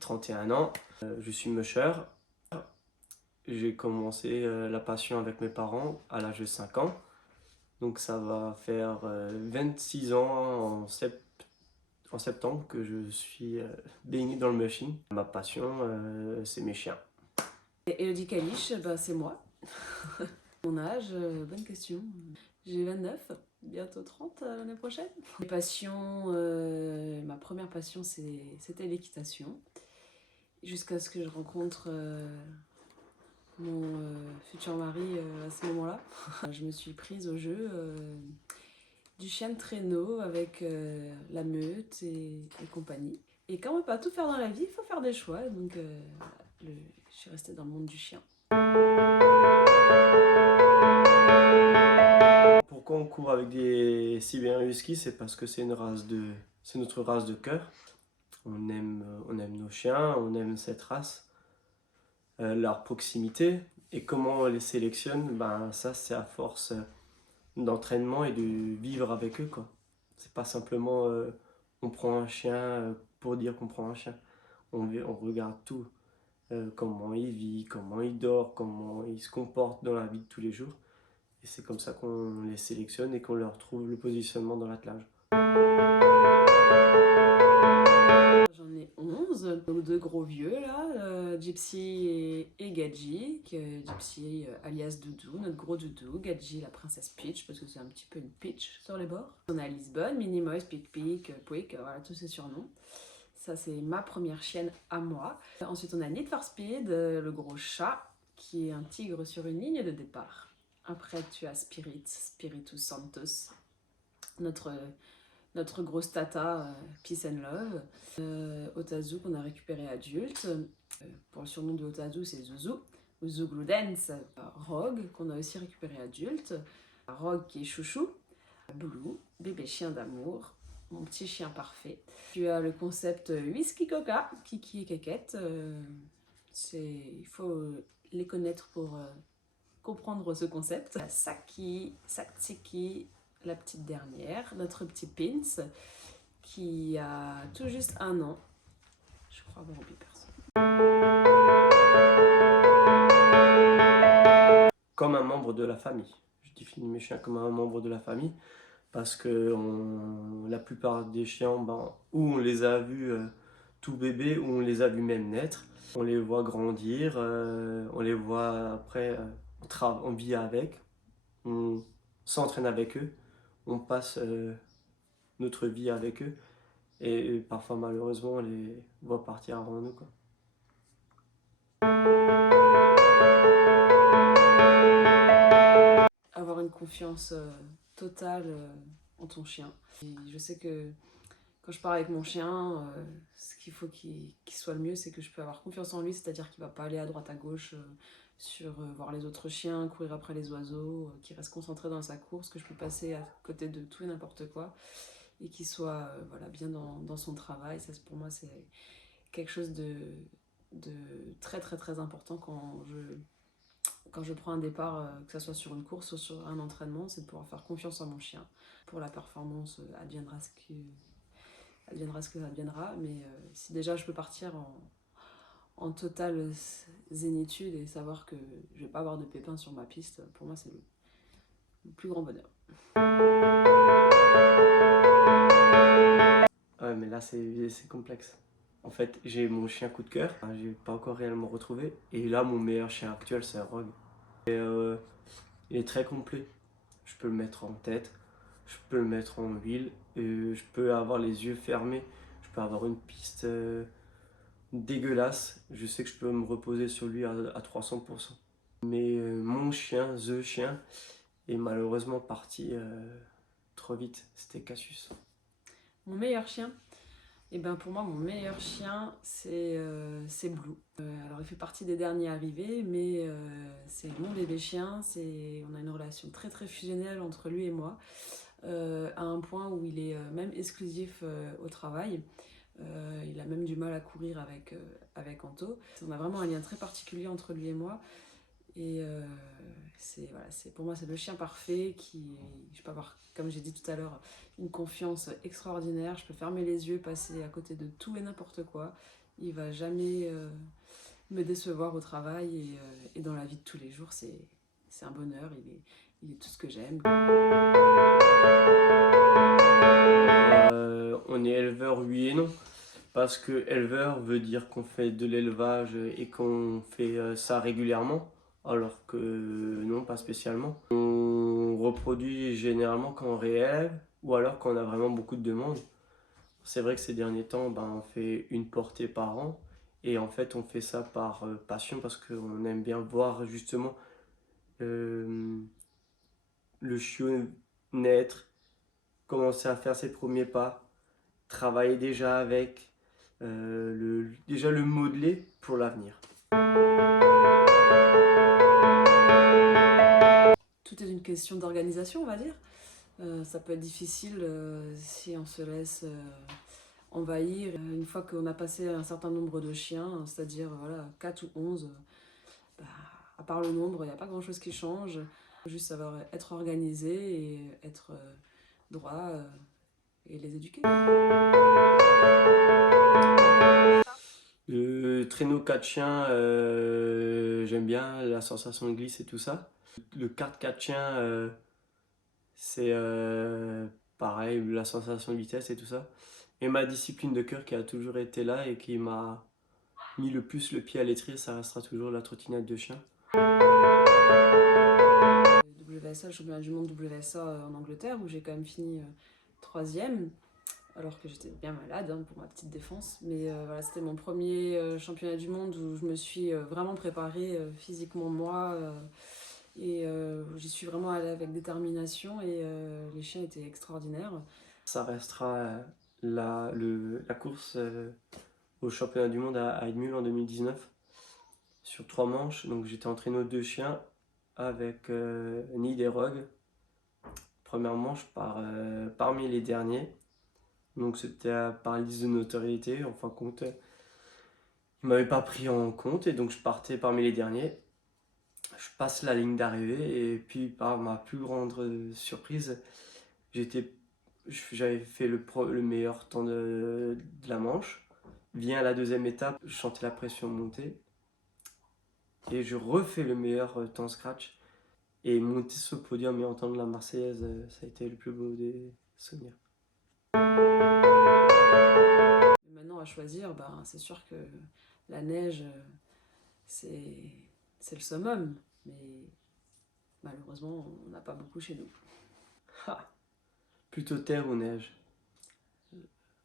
31 ans, je suis musher. J'ai commencé la passion avec mes parents à l'âge de 5 ans. Donc ça va faire 26 ans en septembre que je suis baigné dans le mushing. Ma passion, c'est mes chiens. Et Elodie Kalish, bah, c'est moi. Mon âge, bonne question. J'ai 29, bientôt 30 l'année prochaine. Mes passions, ma première passion c'était l'équitation. Jusqu'à ce que je rencontre mon futur mari à ce moment-là. Je me suis prise au jeu du chien de traîneau avec la meute et compagnie. Et quand on ne peut pas tout faire dans la vie, il faut faire des choix. Donc je suis restée dans le monde du chien. Pourquoi on court avec des Siberian Husky? C'est parce que c'est notre race de cœur. On aime nos chiens, on aime cette race, leur proximité. Et comment on les sélectionne, ben ça c'est à force d'entraînement et de vivre avec eux, quoi. C'est pas simplement on prend un chien pour dire qu'on prend un chien. On regarde tout. Comment il vit, comment il dort, comment il se comporte dans la vie de tous les jours. Et c'est comme ça qu'on les sélectionne et qu'on leur trouve le positionnement dans l'attelage. J'en ai 11, nos deux gros vieux là, Gypsy et Gadji. Gypsy alias Doudou, notre gros Doudou. Gadji la princesse Peach, parce que c'est un petit peu une Peach sur les bords. On est à Lisbonne, Minimoys, Pic Pic, Pouic, voilà tous ces surnoms. Ça c'est ma première chienne à moi. Ensuite on a Need for Speed, le gros chat, qui est un tigre sur une ligne de départ. Après tu as Spiritus Santos, notre grosse tata, Peace and Love. Otazu qu'on a récupéré adulte. Pour le surnom de Otazu, c'est Zuzu. Zouglou Dance. Rogue qu'on a aussi récupéré adulte. Rogue qui est chouchou. Blue, bébé chien d'amour. Mon petit chien parfait. Tu as le concept Whisky Coca, Kiki et Kékette. Il faut les connaître pour comprendre ce concept. Saki, Satsiki, la petite dernière, notre petit Pins, qui a tout juste 1 an. Je crois avoir oublié personne. Comme un membre de la famille. Je définis mes chiens comme un membre de la famille parce que la plupart des chiens, ben, ou on les a vus tout bébé, ou on les a vus même naître. On les voit grandir, on les voit après, on vit avec, on s'entraîne avec eux, on passe notre vie avec eux. Et parfois, malheureusement, on les voit partir avant nous, quoi. Avoir une confiance totale en ton chien. Et je sais que quand je pars avec mon chien, ce qu'il faut qu'il soit le mieux, c'est que je peux avoir confiance en lui, c'est-à-dire qu'il va pas aller à droite à gauche sur voir les autres chiens, courir après les oiseaux, qu'il reste concentré dans sa course, que je peux passer à côté de tout et n'importe quoi, et qu'il soit voilà, bien dans son travail. Ça, pour moi, c'est quelque chose de très très très important quand je prends un départ, que ce soit sur une course ou sur un entraînement, c'est de pouvoir faire confiance à mon chien. Pour la performance, adviendra ce que adviendra, mais si déjà je peux partir en totale zénitude et savoir que je vais pas avoir de pépins sur ma piste, pour moi c'est le plus grand bonheur. Ouais, mais là, c'est complexe. En fait, j'ai mon chien coup de cœur, hein, j'ai pas encore réellement retrouvé. Et là, mon meilleur chien actuel, c'est un Rogue. Il est très complet. Je peux le mettre en tête, je peux le mettre en huile, je peux avoir les yeux fermés, je peux avoir une piste dégueulasse. Je sais que je peux me reposer sur lui à 300%. Mais mon chien, The chien, est malheureusement parti trop vite. C'était Cassius. Mon meilleur chien, et ben pour moi mon meilleur chien c'est Blue. Alors il fait partie des derniers arrivés, mais c'est mon bébé chien, on a une relation très très fusionnelle entre lui et moi, à un point où il est même exclusif au travail. Il a même du mal à courir avec Anto. On a vraiment un lien très particulier entre lui et moi. Et voilà, pour moi, c'est le chien parfait je peux avoir, comme j'ai dit tout à l'heure, une confiance extraordinaire. Je peux fermer les yeux, passer à côté de tout et n'importe quoi. Il va jamais me décevoir au travail et dans la vie de tous les jours, c'est un bonheur, il est tout ce que j'aime. On est éleveur, oui et non. Parce que éleveur veut dire qu'on fait de l'élevage et qu'on fait ça régulièrement, alors que non, pas spécialement. On reproduit généralement quand on réélève ou alors quand on a vraiment beaucoup de demandes. C'est vrai que ces derniers temps, ben, on fait une portée par an et en fait on fait ça par passion parce qu'on aime bien voir justement euh, le chiot naître, commencer à faire ses premiers pas, travailler déjà avec, déjà le modeler pour l'avenir. Tout est une question d'organisation, on va dire. Ça peut être difficile si on se laisse envahir. Une fois qu'on a passé un certain nombre de chiens, c'est-à-dire voilà, 4 ou 11, bah, à part le nombre, il n'y a pas grand-chose qui change. Il faut juste savoir être organisé et être droit et les éduquer. Le traîneau 4 chiens, j'aime bien la sensation de glisse et tout ça. Le kart 4 chiens, c'est pareil, la sensation de vitesse et tout ça. Et ma discipline de cœur qui a toujours été là et qui m'a mis le plus le pied à l'étrier, ça restera toujours la trottinette de chien. WSA, le championnat du monde WSA en Angleterre, où j'ai quand même fini 3e, alors que j'étais bien malade pour ma petite défense. Mais voilà, c'était mon premier championnat du monde où je me suis vraiment préparée physiquement moi. Et j'y suis vraiment allée avec détermination et les chiens étaient extraordinaires. Ça restera la course au championnat du monde à Edmule en 2019 sur 3 manches. Donc j'étais en traîneau de chiens avec Nid et Rogue. Première manche parmi les derniers. Donc c'était par liste de notoriété. En fin de compte, ils m'avaient pas pris en compte et donc je partais parmi les derniers. Je passe la ligne d'arrivée et puis par ma plus grande surprise, j'avais fait le meilleur temps de la manche. Vient la deuxième étape, je sentais la pression monter et je refais le meilleur temps scratch. Et monter sur le podium et entendre la Marseillaise, ça a été le plus beau des souvenirs. Maintenant, à choisir, ben, c'est sûr que la neige, c'est le summum. Mais malheureusement, on n'a pas beaucoup chez nous. Ha, plutôt terre ou neige.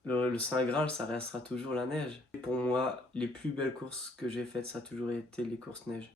Le Saint Graal, ça restera toujours la neige. Et pour moi, les plus belles courses que j'ai faites, ça a toujours été les courses neige.